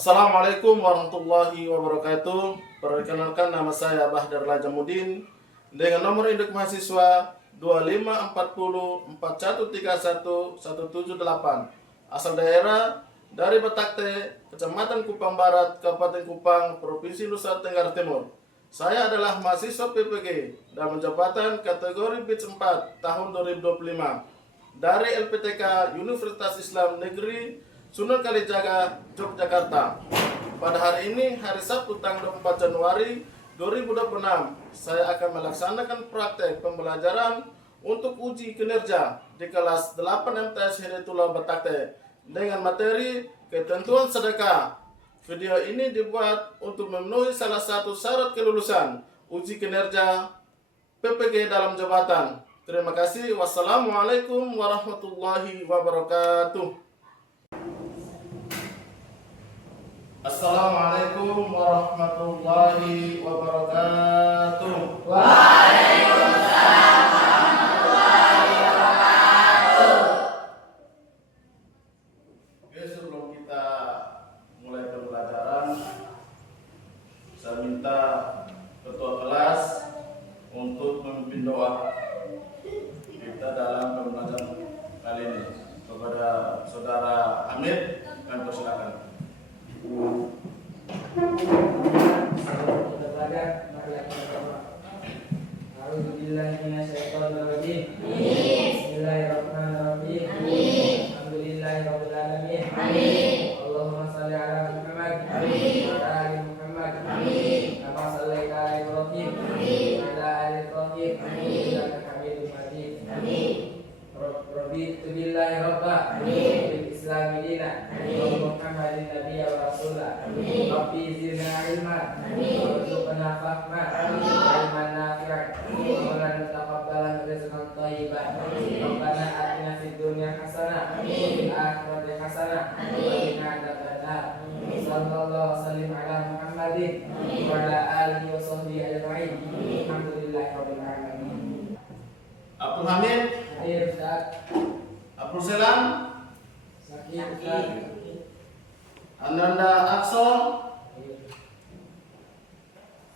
Assalamualaikum warahmatullahi wabarakatuh. Perkenalkan, nama saya Bahdar Lajamuddin dengan nomor induk mahasiswa 254041311778. Asal daerah dari Batakte, Kecamatan Kupang Barat, Kabupaten Kupang, Provinsi Nusa Tenggara Timur. Saya adalah mahasiswa PPG dan jabatan kategori BITS 4 tahun 2025 dari LPTK Universitas Islam Negeri Sunan Kalijaga, Yogyakarta. Pada hari ini, hari Sabtu tanggal 24 Januari 2026, saya akan melaksanakan praktek pembelajaran untuk uji kinerja di kelas 8 MTS Hidayatullah Batakte dengan materi ketentuan sedekah. Video ini dibuat untuk memenuhi salah satu syarat kelulusan uji kinerja PPG dalam jabatan. Terima kasih. Wassalamualaikum warahmatullahi wabarakatuh. Assalamualaikum warahmatullahi wabarakatuh. Waalaikumsalam warahmatullahi wabarakatuh. Oke, sebelum kita mulai pembelajaran, saya minta ketua kelas untuk memimpin doa kita dalam pembelajaran kali ini. Kepada saudara Hamid, kami persilakan. Bismillahirrahmanirrahim. Alhamdulillahirabbil alamin. Allahumma shalli ala Muhammad wa ala ali Muhammad. Kama shallaita ala Ibrahim wa ala ali Ibrahim innaka Hamidum Majid. Rabbi billahi rabba bil Islam dina wa Muhammadin nabiyya wa rasula. Rabbi zidna ilman warzuqna fahma ilman nafi'an wa lana taqabbalan rizqan thayyiban. Rabbana atina fid dunya hasanah wa fil akhirati hasanah wa qina adzabannar. Sallallahu wasallim ala Muhammadin wa ala alihi wa sahbihi ajma'in. Alhamdulillahirabbil alamin. Abdul Hamid, Hadir Ustaz. Abdul Selam, Sakit Ustaz. Ananda Akso,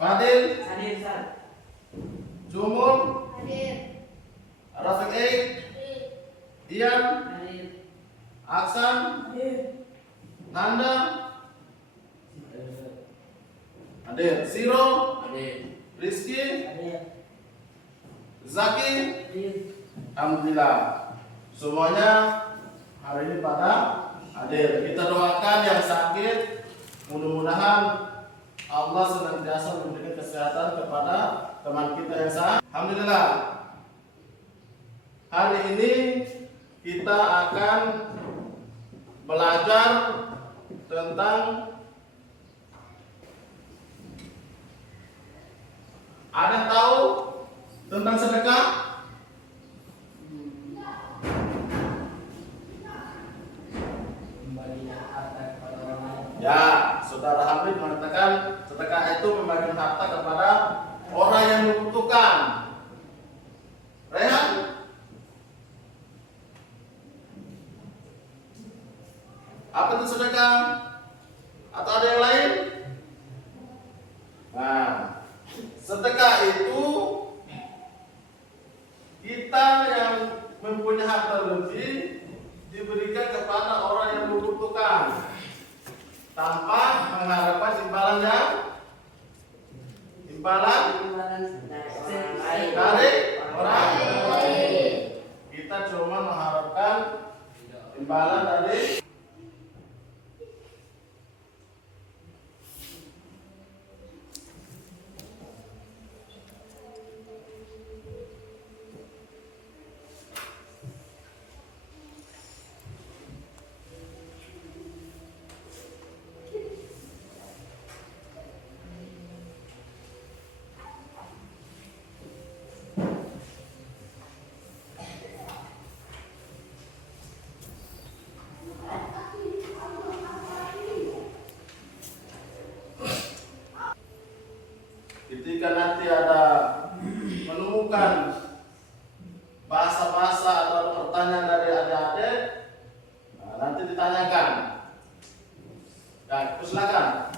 Fadil, Hadir Ustaz. Jumur, Hadir. Rafiq Eid, Ian, Hadir. Aksan, Nanda, hadir. Ziro, Hadir. Rizky, Hadir. Zaki. Hadir. Alhamdulillah, semuanya hari ini pada hadir. Kita doakan yang sakit, mudah-mudahan Allah senantiasa memberikan kesehatan kepada teman kita yang sakit. Alhamdulillah, hari ini kita akan belajar tentang ada yang tahu tentang sedekah? Kembalinya harta kepada orang lain. Ya, saudara Hamid mengatakan sedekah itu membagikan harta kepada orang yang membutuhkan. Rehan? Apa itu sedekah? Atau ada yang lain? Nah, sedekah itu kita yang mempunyai harta lebih diberikan kepada orang yang membutuhkan tanpa mengharapkan imbalan dari orang lain. Kita cuma mengharapkan imbalan dari ketika nanti ada menemukan bahasa-bahasa atau pertanyaan dari adik-adik, nanti ditanyakan. Ya, silakan.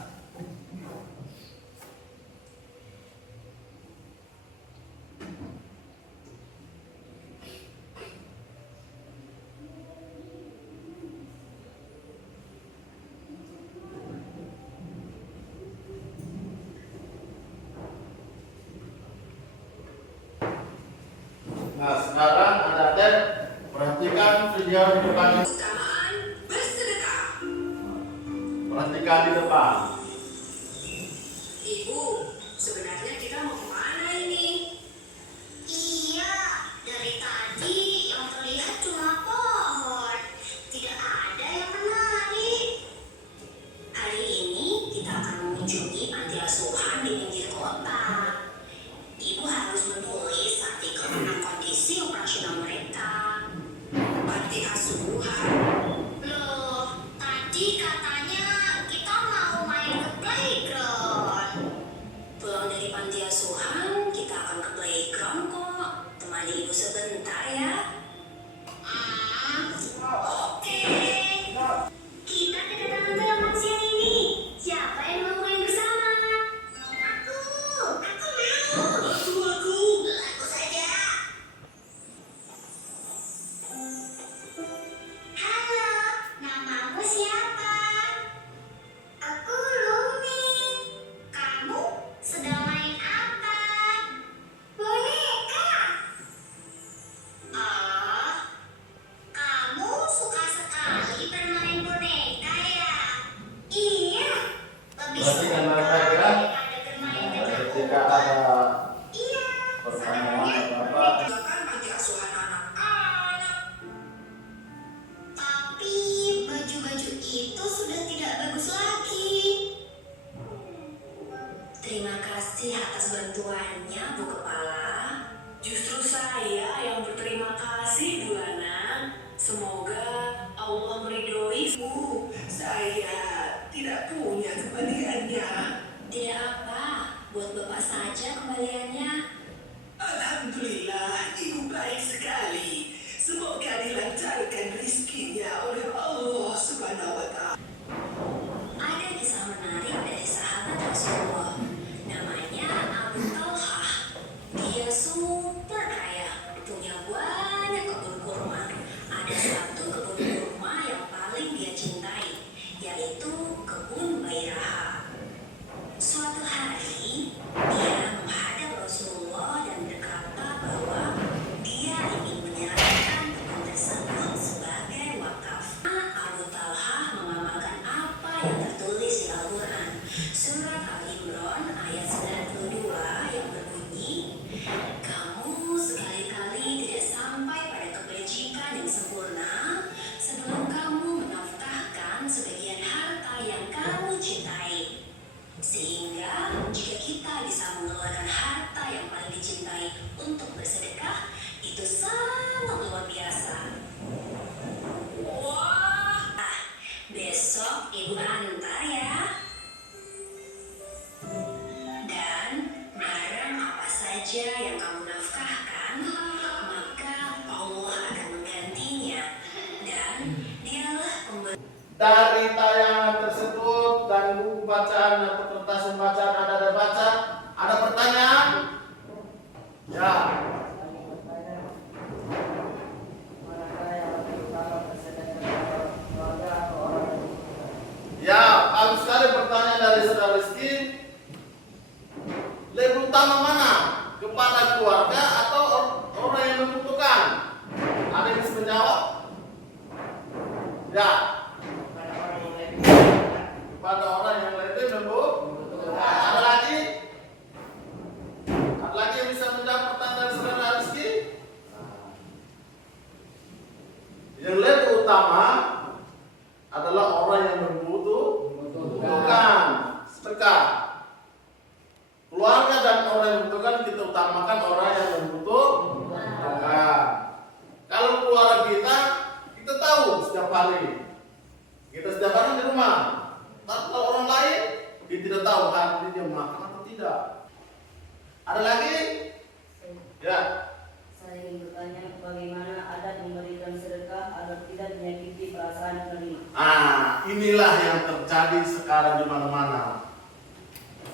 Nah, sekarang adik-adik perhatikan video di depan. Keutamaan bersedekah. Perhatikan di depan. Ibu, sebenarnya kita mau kemana ini? Iya, dari tadi yang terlihat cuma pohon. Tidak ada yang menarik. Hari ini kita akan mengunjungi panti asuhan di pinggir kota. Ibu harus menulis artikel tentang kondisi operasional mereka. Panti asuhan. Loh, tadi katanya kita mau main ke playground. Pulang dari panti asuhan, kita akan ke playground kok. Temani ibu sebentar ya. Oke. Kita kedatangan taman siang ini. Siapa yang mau main bersama? Aku mau. Aku saja. Halo, namamu siapa? Aku Lumi. Kamu sedang main apa? Boneka. Oh, kamu suka sekali bermain boneka ya? Iya, lebih Perhatikan suka baik-baik ya. daripada bermain dengan Ketika uang. ada Iya, pertanyaan atau apa, Silakan panti asuhan anak-anak. tapi baju-baju itu sudah tidak bagus lagi. Terima kasih atas bantuannya, Bu Kepala. Justru saya yang berterima kasih, Bu Lana. Semoga Allah meridhoimu. Saya tidak punya kembaliannya. Tidak apa, buat Bapak saja kembaliannya. Alhamdulillah, Ibu baik sekali. Semoga dilancarkan rezekinya oleh Allah Subhanahu wa Ta'ala. Ada kisah menarik dari sahabat Rasulullah. Namanya Abu Talhah. Dia super kaya, punya banyak kebun kurma. Ada satu kebun kurma yang paling dia cintai, yaitu kebun Bairaha. Suatu hari, dia menghadap Rasulullah dan berkata bahwa dia ingin menyerahkan kebun tersebut sebagai wakaf. Abu Talhah mengamalkan apa yang tertulis di Al-Quran. Surat Al-Imran ayat 92 yang berbunyi, kamu sekali-kali tidak sampai pada kebajikan yang sempurna sebelum kamu menafkahkan sebagian harta yang kamu cintai. Sehingga jika kita bisa mengeluarkan harta yang paling dicintai untuk bersedekah, itu sangat luar biasa. Wah, besok ibu antar ya. Dan barang apa saja yang kamu nafkahkan, maka Allah akan menggantinya. Dan dialah pemberi. dari tayangan tersebut dan buku bacaan atau kertas bacaan ada baca, ada pertanyaan? Ya, Manakah yang lebih utama bersedekah kepada keluarga atau orang yang membutuhkan? ya, bagus sekali pertanyaan dari saudara Rizky. Lebih utama mana? Kepada keluarga atau orang yang membutuhkan? Ada yang bisa menjawab? Ya, Kepada orang yang lebih membutuhkan. kepada orang yang lebih membutuhkan. Ada lagi? Ada lagi yang bisa menjawab pertanyaan dari saudara Rizky? Yang lebih utama adalah orang yang membutuhkan. Sedekah. Keluarga dan orang yang membutuhkan, kita utamakan orang yang membutuhkan. Kalau keluarga kita tahu setiap hari. Kita setiap hari di rumah. Tapi kalau orang lain, kita tidak tahu hari ini dia makan atau tidak. Ada lagi? Ya. Saya ingin bertanya bagaimana adat memberikan sedekah agar tidak menyakiti perasaan penerima. Ah, inilah yang terjadi sekarang di mana-mana.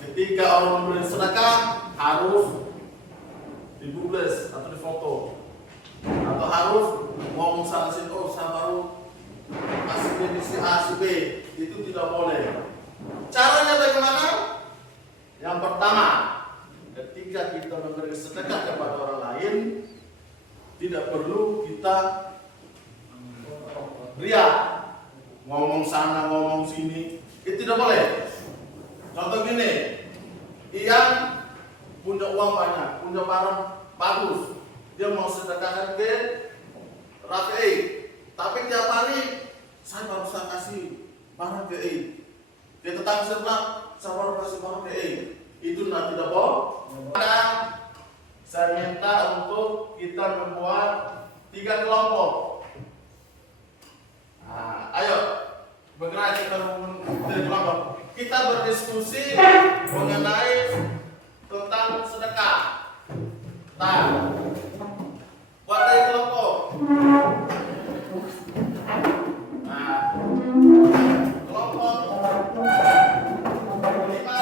Ketika orang memberi sedekah harus dipublis atau difoto, atau harus ngomong sana sini, oh saya baru kasih ini si A si B, itu tidak boleh. Caranya bagaimana? Yang pertama, ketika kita memberi sedekah kepada orang lain, tidak perlu kita riak, ngomong sana ngomong sini, itu tidak boleh. Contoh gini, Ian punya uang banyak, punya barang bagus, dia mau sedekahkan ke Rafi, tapi tiap hari saya baru kasih barang ke A, ke tetangga sebelah saya baru kasih barang ke A, itu tidak boleh. Saya minta untuk kita membuat 3 kelompok. Nah, ayo bergerak kita kelompok. Kita berdiskusi mengenai tentang sedekah. Nah, buat dari kelompok. Nah, kelompok 5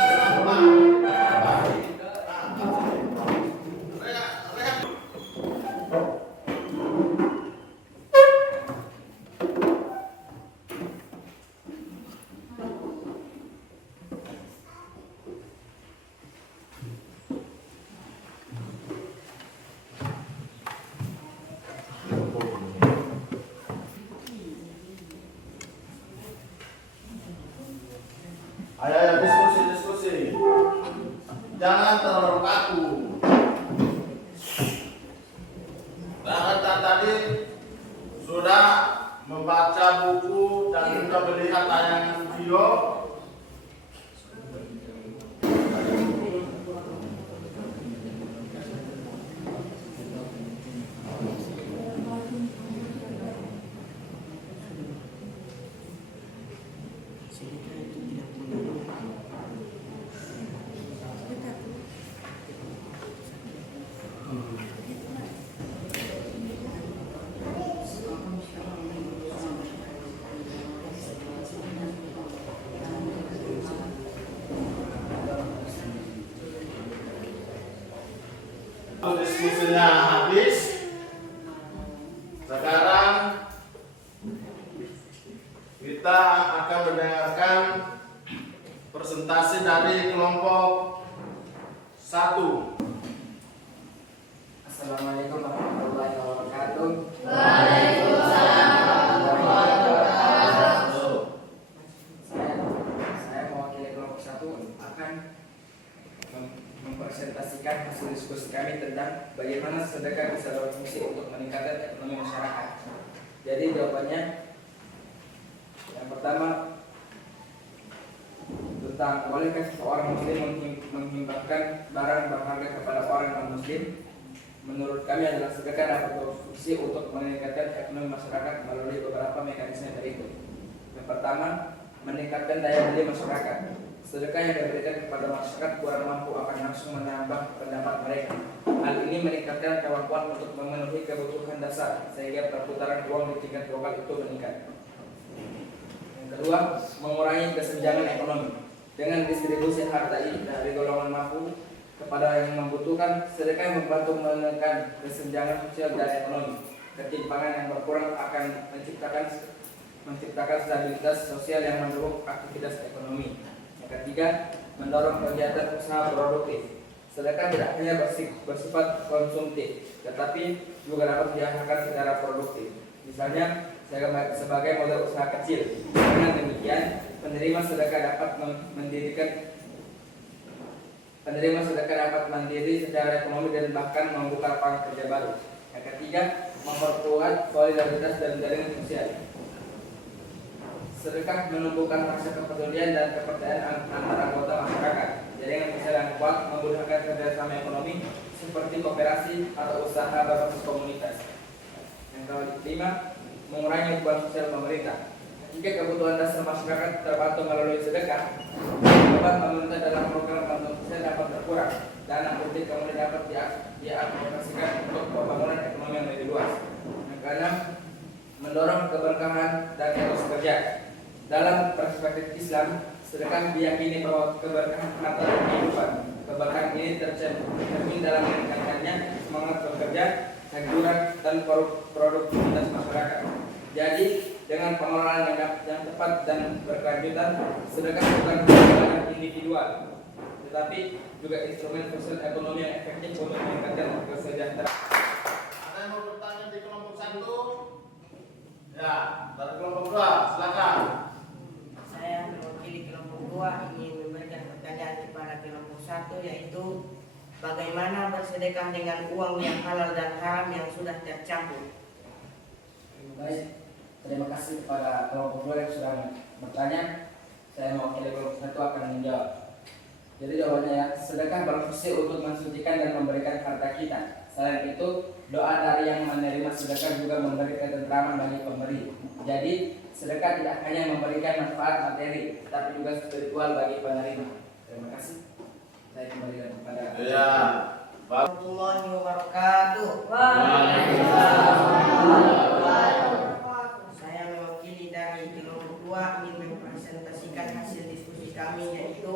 Ayo diskusi. Jangan terlalu kaku. Bahkan tadi sudah membaca buku dan juga melihat tayangan video. Diskusinya habis. Sekarang kita akan mendengarkan presentasi dari kelompok 1. Assalamualaikum warahmatullahi wabarakatuh. Saya mewakili kelompok 1 akan mempresentasikan hasil diskusi kami tentang bagaimana sedekah bisa berfungsi untuk meningkatkan ekonomi masyarakat. Jadi jawabannya yang pertama tentang bolehkah seorang muslim menghibahkan barang berharga kepada orang non-muslim. Menurut kami adalah sedekah dapat berfungsi untuk meningkatkan ekonomi masyarakat melalui beberapa mekanisme berikut. Yang pertama, meningkatkan daya beli masyarakat. Sedekah yang diberikan kepada masyarakat kurang mampu akan langsung menambah pendapat mereka. Hal ini meningkatkan kemampuan untuk memenuhi kebutuhan dasar sehingga perputaran uang di tingkat global itu meningkat. Yang kedua, mengurangi kesenjangan ekonomi. Dengan distribusi harta ini dari golongan mampu kepada yang membutuhkan, sedekah membantu menekan kesenjangan sosial dan ekonomi. Ketimpangan yang berkurang akan menciptakan stabilitas sosial yang mendukung aktivitas ekonomi. Yang ketiga, mendorong kegiatan usaha produktif. Sedekah tidak hanya bersifat konsumtif, tetapi juga dapat diarahkan secara produktif. Misalnya, sebagai modal usaha kecil. Dengan demikian, penerima sedekah dapat mandiri secara ekonomi dan bahkan membuka lapangan kerja baru. Yang ketiga, memperkuat solidaritas dan jaringan sosial. Sedekah menumbuhkan rasa kepedulian dan kepercayaan antara anggota masyarakat. Jaringan sosial yang kuat memudahkan kerjasama ekonomi seperti kooperasi atau usaha berbasis komunitas. Yang kelima, mengurangi beban sosial pemerintah. Jika kebutuhan dasar masyarakat terbantu melalui sedekah, beban pemerintah dalam program bantuan sosial dapat berkurang. Dana publik kemudian dapat dialokasikan untuk pembangunan ekonomi yang lebih luas. Yang keenam, mendorong keberkahan dan etos kerja. Dalam perspektif Islam, sedekah diyakini bahwa keberkahan mata dan kehidupan. Keberkahan ini tercermin dalam meningkatkannya semangat bekerja, kejujuran dan produktivitas masyarakat. Jadi, dengan pengelolaan yang tepat dan berkelanjutan, sedekah bukan hanya individual, tetapi juga instrumen sosial ekonomi yang efektif untuk meningkatkan kesejahteraan. Ada yang mau bertanya di kelompok 1? Ya, dari kelompok 2, silakan. Saya mewakili kelompok 2 ingin memberikan pertanyaan kepada kelompok 1, yaitu bagaimana bersedekah dengan uang yang halal dan haram yang sudah tercampur. Baik, terima kasih kepada kelompok 2 yang sudah bertanya. Saya mewakili kelompok 1 akan menjawab. Jadi jawabannya ya, sedekah berfungsi untuk mensucikan dan memberikan harta kita. Selain itu, doa dari yang menerima sedekah juga memberi ketentraman bagi pemberi. Jadi, sedekah tidak hanya memberikan manfaat materi, tapi juga spiritual bagi penerima. Terima kasih. Saya kembalikan kepada Ya. Warahmatullahi wabarakatuh. Saya mewakili dari kelompok 2 ingin mempresentasikan hasil diskusi kami, yaitu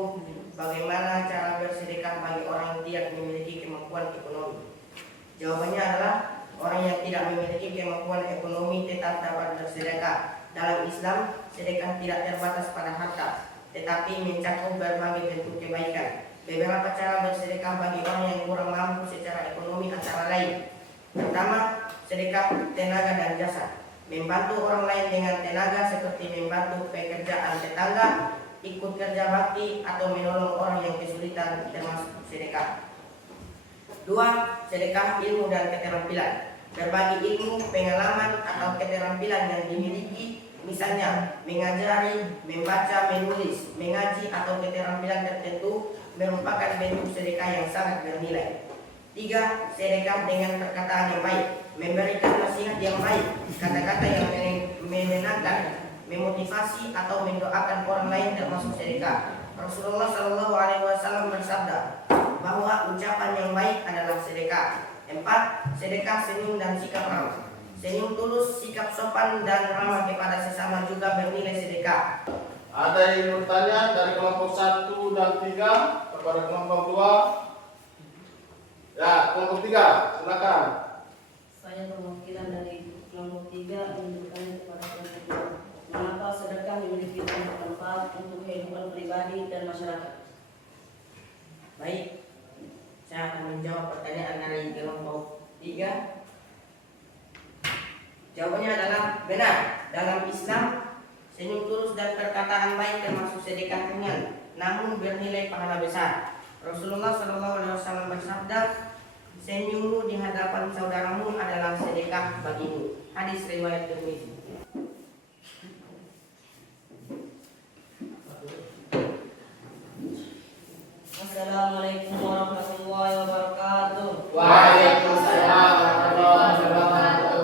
bagaimana cara bersedekah bagi orang yang tidak memiliki kemampuan ekonomi. Jawabannya adalah orang yang tidak memiliki kemampuan ekonomi tetap dapat bersedekah. Dalam Islam, sedekah tidak terbatas pada harta, tetapi mencakup berbagai bentuk kebaikan. Beberapa cara bersedekah bagi orang yang kurang mampu secara ekonomi antara lain. Pertama, sedekah tenaga dan jasa. Membantu orang lain dengan tenaga seperti membantu pekerjaan tetangga, ikut kerja bakti, atau menolong orang yang kesulitan termasuk sedekah. 2. Sedekah ilmu dan keterampilan. Berbagi ilmu, pengalaman, atau keterampilan yang dimiliki, misalnya mengajari, membaca, menulis, mengaji, atau keterampilan tertentu, merupakan bentuk sedekah yang sangat bernilai. 3. Sedekah dengan perkataan yang baik. Memberikan nasihat yang baik, kata-kata yang menenangkan, memotivasi, atau mendoakan orang lain termasuk sedekah. Rasulullah SAW bersabda bahwa ucapan yang baik adalah sedekah. 4. Sedekah senyum dan sikap ramah. Senyum tulus, sikap sopan dan ramah kepada sesama juga bernilai sedekah. Ada yang bertanya dari kelompok 1 dan 3 kepada kelompok 2? Ya, kelompok 3, silakan. Saya perwakilan dari kelompok 3 ingin bertanya kepada kelompok 2. Mengapa sedekah memiliki manfaat untuk kehidupan pribadi dan masyarakat? Baik, saya akan menjawab pertanyaan dari kelompok 3. Jawabannya adalah benar. Dalam Islam, senyum tulus dan perkataan baik termasuk sedekah ringan, namun bernilai pahala besar. Rasulullah SAW bersabda, senyummu di hadapan saudaramu adalah sedekah bagimu. Hadis riwayat Tirmidzi. Assalamualaikum warahmatullahi wabarakatuh. Waalaikumsalam warahmatullahi wabarakatuh.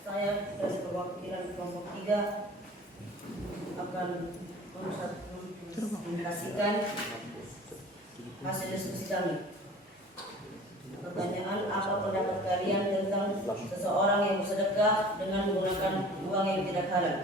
Saya dari perwakilan kelompok 3 akan menjelaskan hasil diskusi kami. Pertanyaan, apa pendapat kalian tentang seseorang yang bersedekah dengan menggunakan uang yang tidak halal?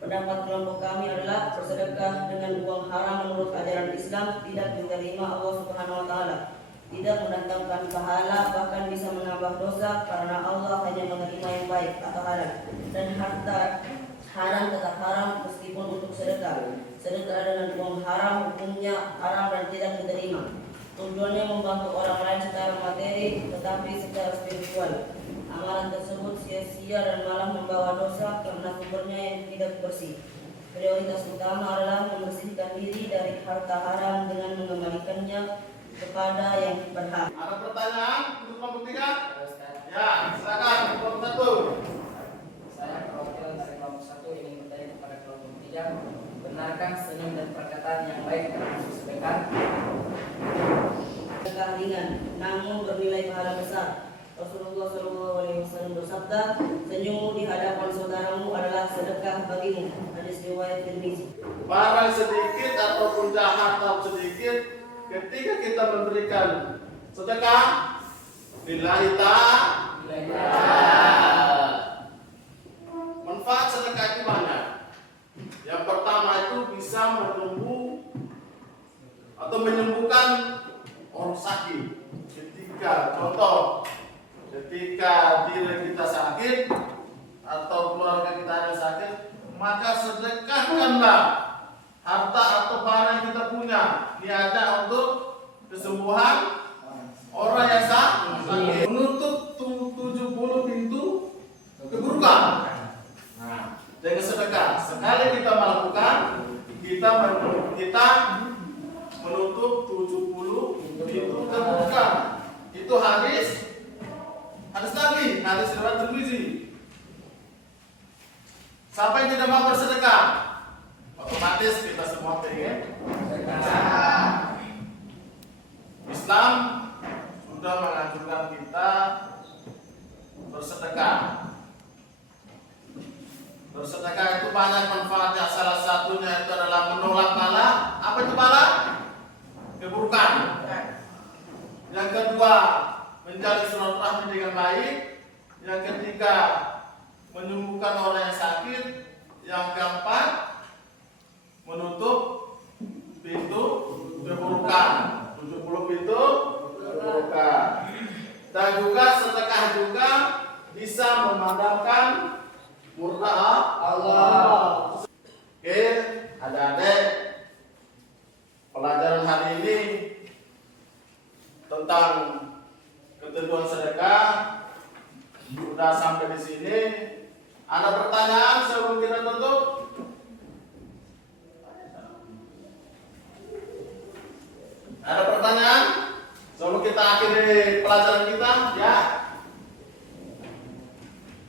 Pendapat kelompok kami adalah bersedekah dengan uang haram menurut ajaran Islam tidak diterima Allah Subhanahu wa taala, tidak mendatangkan pahala, bahkan bisa menambah dosa karena Allah hanya menerima yang baik atau halal, dan harta haram tetap haram meskipun untuk sedekah. Sedekah dengan uang haram hukumnya haram dan tidak diterima. Tujuannya membantu orang lain secara materi tetapi secara spiritual. Amalan tersebut sia-sia dan malah membawa dosa karena sumbernya yang tidak bersih. Prioritas utama adalah membersihkan diri dari harta haram dengan mengembalikannya kepada yang berhak. Ada pertanyaan untuk kelompok 3? Ya, silakan kelompok 1. Saya perwakilan dari kelompok 1 ingin bertanya kepada kelompok 3. Benarkah senyum dan perkataan yang baik termasuk sedekah? Sedekah ringan, namun bernilai pahala besar. Rasulullah SAW bersabda, senyummu di hadapan saudaramu adalah sedekah bagimu. Hadis riwayat Tirmidzi. Barang sedikit ataupun jahat atau sedikit, ketika kita memberikan sedekah, lillahi ta'ala. manfaat sedekah itu banyak. Yang pertama itu bisa menyembuhkan orang sakit. Ketika diri kita sakit atau keluarga kita ada sakit, maka sedekahkanlah harta atau barang yang kita punya, niatnya untuk kesembuhan orang yang sakit, menutup 70 pintu keburukan. Nah, dengan sedekah sekali kita melakukan, kita menutup 70 pintu keburukan. Itu hadis Nabi, hadis riwayat Tirmizi. Siapa yang tidak mau bersedekah, otomatis kita semua pengen sedekah. Islam sudah menganjurkan kita bersedekah. Bersedekah itu banyak manfaatnya. Salah satunya itu adalah menolak bala. Apa itu bala? Keburukan. Yang kedua, menjalin silaturahmi dengan baik. Yang ketiga, menyembuhkan orang yang sakit. Yang keempat, menutup pintu keburukan. 70 pintu keburukan. Dan juga sedekah juga bisa memadamkan murka Allah. Oke, adik-adik, pelajaran hari ini tentang ketentuan sedekah sudah sampai di sini. Ada pertanyaan sebelum kita tutup? Ada pertanyaan sebelum kita akhiri pelajaran kita? Ya.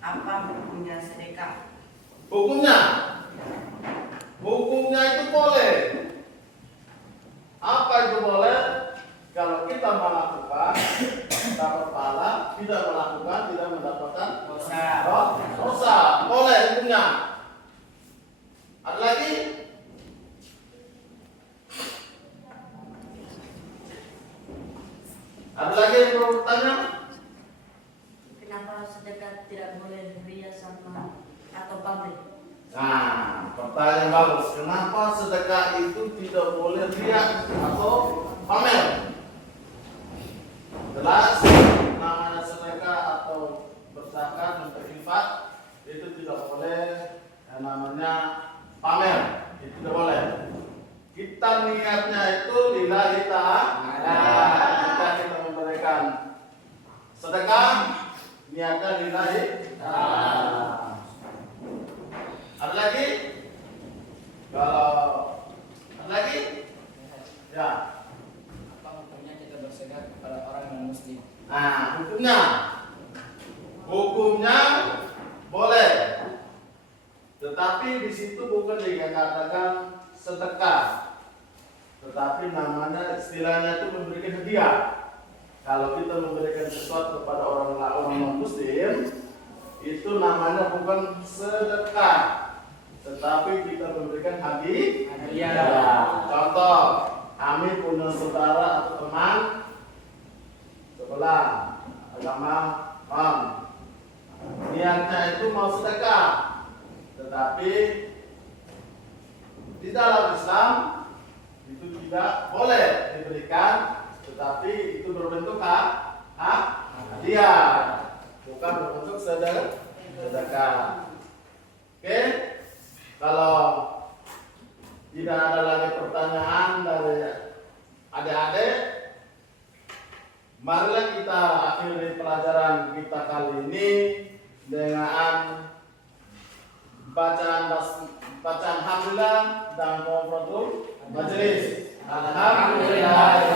Apa hukumnya sedekah? Hukumnya itu boleh. Apa itu boleh? Kalau kita melakukan dapat pahala, tidak melakukan tidak mendapatkan dosa. Boleh hukumnya. Ada lagi? Ada lagi yang mau bertanya? Kenapa sedekah tidak boleh ria sama atau pamrih? Nah, pertanyaan bagus. Kenapa sedekah itu tidak boleh riya atau pamer? Jelas, namanya sedekah atau berzakat, berinfak itu tidak boleh yang namanya pamer. Itu tidak boleh. Kita niatnya itu lillahi ta'ala. Kita memberikan sedekah, niatnya lillahi ta'ala. Ada lagi? Kalau ada lagi? Ya. Apa hukumnya kita bersedekah kepada orang non muslim? Nah, hukumnya boleh. Tetapi di situ bukan dikatakan sedekah. Tetapi namanya istilahnya itu memberikan hadiah. Kalau kita memberikan sesuatu kepada orang non muslim, itu namanya bukan sedekah, tetapi kita memberikan hadiah. Contoh, kami punya saudara atau teman sebelah agama niatnya itu mau sedekah, tetapi di dalam Islam itu tidak boleh diberikan, tetapi itu berbentuk hadiah, bukan berbentuk sedekah. Oke, kalau tidak ada lagi pertanyaan dari adik-adik, marilah kita akhiri pelajaran kita kali ini dengan bacaan hamdalah dan qafaratul majelis. Alhamdulillah.